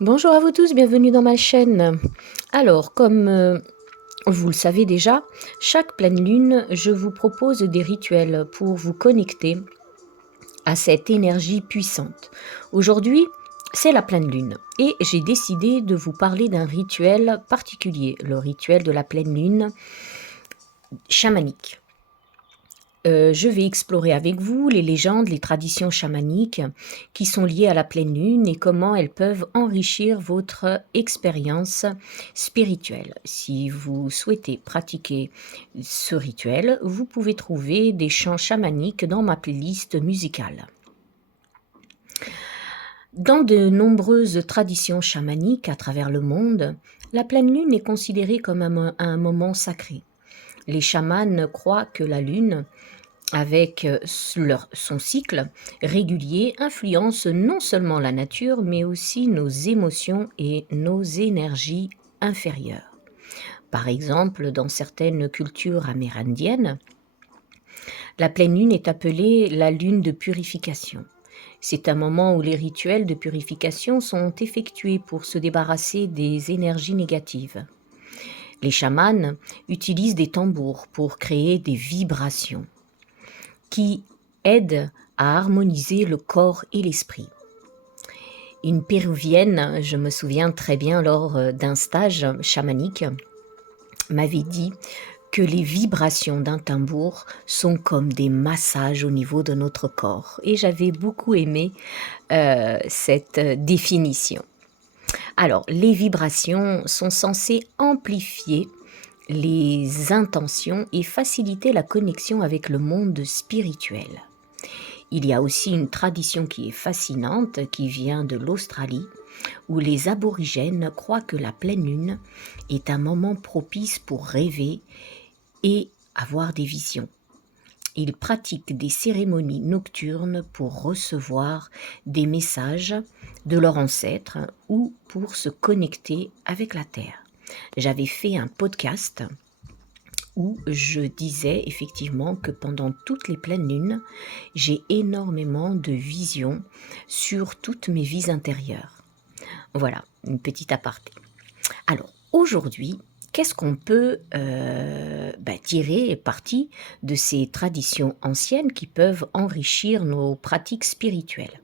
Bonjour à vous tous, bienvenue dans ma chaîne. Alors, comme vous le savez déjà, chaque pleine lune, je vous propose des rituels pour vous connecter à cette énergie puissante. Aujourd'hui, c'est la pleine lune et j'ai décidé de vous parler d'un rituel particulier, le rituel de la pleine lune chamanique. Je vais explorer avec vous les légendes, les traditions chamaniques qui sont liées à la pleine lune et comment elles peuvent enrichir votre expérience spirituelle. Si vous souhaitez pratiquer ce rituel, vous pouvez trouver des chants chamaniques dans ma playlist musicale. Dans de nombreuses traditions chamaniques à travers le monde, la pleine lune est considérée comme un moment sacré. Les chamans croient que la lune avec son cycle régulier, influence non seulement la nature, mais aussi nos émotions et nos énergies inférieures. Par exemple, dans certaines cultures amérindiennes, la pleine lune est appelée la lune de purification. C'est un moment où les rituels de purification sont effectués pour se débarrasser des énergies négatives. Les chamans utilisent des tambours pour créer des vibrations qui aide à harmoniser le corps et l'esprit. Une péruvienne, je me souviens très bien lors d'un stage chamanique, m'avait dit que les vibrations d'un tambour sont comme des massages au niveau de notre corps. Et j'avais beaucoup aimé cette définition. Alors, les vibrations sont censées amplifier les intentions et faciliter la connexion avec le monde spirituel. Il y a aussi une tradition qui est fascinante, qui vient de l'Australie, où les aborigènes croient que la pleine lune est un moment propice pour rêver et avoir des visions. Ils pratiquent des cérémonies nocturnes pour recevoir des messages de leurs ancêtres ou pour se connecter avec la Terre. J'avais fait un podcast où je disais effectivement que pendant toutes les pleines lunes, j'ai énormément de visions sur toutes mes vies intérieures. Voilà, une petite aparté. Alors, aujourd'hui, qu'est-ce qu'on peut tirer parti de ces traditions anciennes qui peuvent enrichir nos pratiques spirituelles?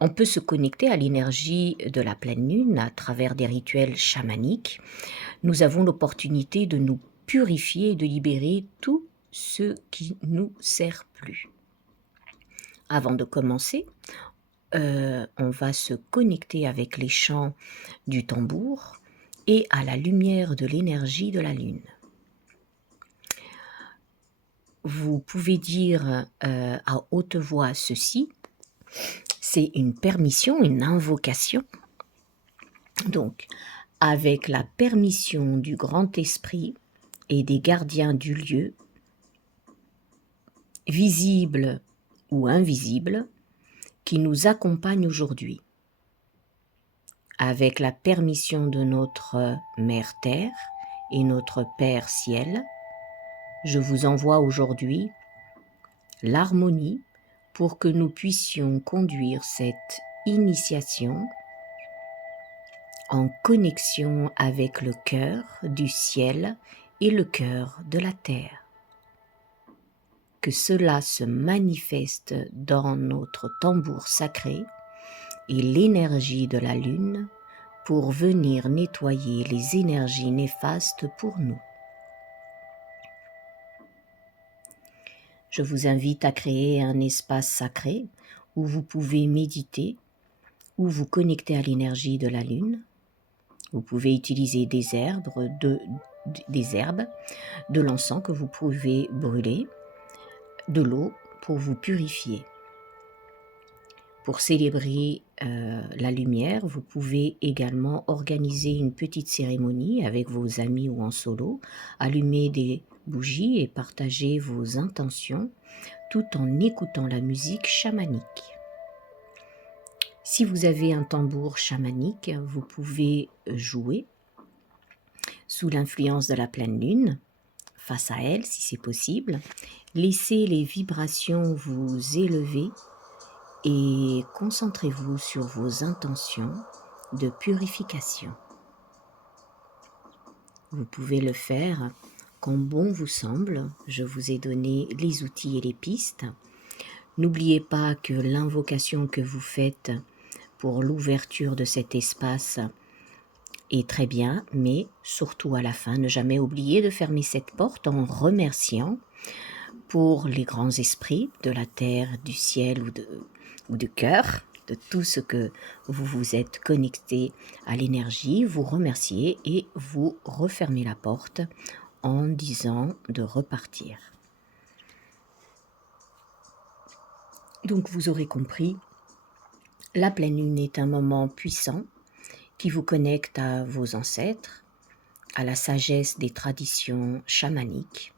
On peut se connecter à l'énergie de la pleine lune à travers des rituels chamaniques. Nous avons l'opportunité de nous purifier et de libérer tout ce qui nous sert plus. Avant de commencer, on va se connecter avec les chants du tambour et à la lumière de l'énergie de la lune. Vous pouvez dire à haute voix ceci, c'est une permission, une invocation. Donc, avec la permission du grand esprit et des gardiens du lieu, visibles ou invisibles, qui nous accompagnent aujourd'hui. Avec la permission de notre Mère Terre et notre Père Ciel, je vous envoie aujourd'hui l'harmonie pour que nous puissions conduire cette initiation en connexion avec le cœur du ciel et le cœur de la terre. Que cela se manifeste dans notre tambour sacré et l'énergie de la lune pour venir nettoyer les énergies néfastes pour nous. Je vous invite à créer un espace sacré où vous pouvez méditer, où vous connecter à l'énergie de la lune. Vous pouvez utiliser des herbes, de l'encens que vous pouvez brûler, de l'eau pour vous purifier. Pour célébrer la lumière, vous pouvez également organiser une petite cérémonie avec vos amis ou en solo, allumer des bougies et partager vos intentions tout en écoutant la musique chamanique. Si vous avez un tambour chamanique, vous pouvez jouer sous l'influence de la pleine lune, face à elle si c'est possible. Laissez les vibrations vous élever et concentrez-vous sur vos intentions de purification. Vous pouvez le faire comme bon vous semble. Je vous ai donné les outils et les pistes. N'oubliez pas que l'invocation que vous faites pour l'ouverture de cet espace est très bien, mais surtout à la fin, ne jamais oublier de fermer cette porte en remerciant pour les grands esprits de la terre, du ciel ou du cœur, de tout ce que vous vous êtes connecté à l'énergie, vous remerciez et vous refermez la porte en disant de repartir. Donc vous aurez compris, la pleine lune est un moment puissant qui vous connecte à vos ancêtres, à la sagesse des traditions chamaniques.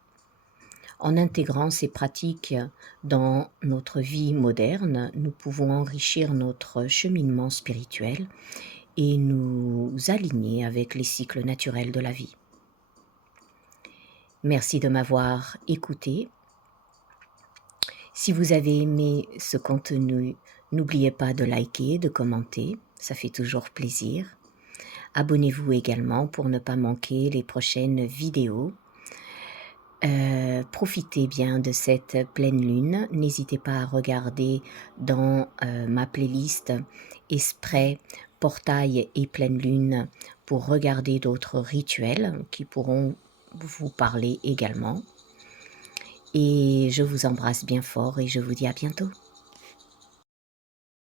En intégrant ces pratiques dans notre vie moderne, nous pouvons enrichir notre cheminement spirituel et nous aligner avec les cycles naturels de la vie. Merci de m'avoir écouté. Si vous avez aimé ce contenu, n'oubliez pas de liker, de commenter, ça fait toujours plaisir. Abonnez-vous également pour ne pas manquer les prochaines vidéos. Profitez bien de cette pleine lune. N'hésitez pas à regarder dans ma playlist Esprit, Portail et pleine lune pour regarder d'autres rituels qui pourront vous parler également. Et je vous embrasse bien fort et je vous dis à bientôt.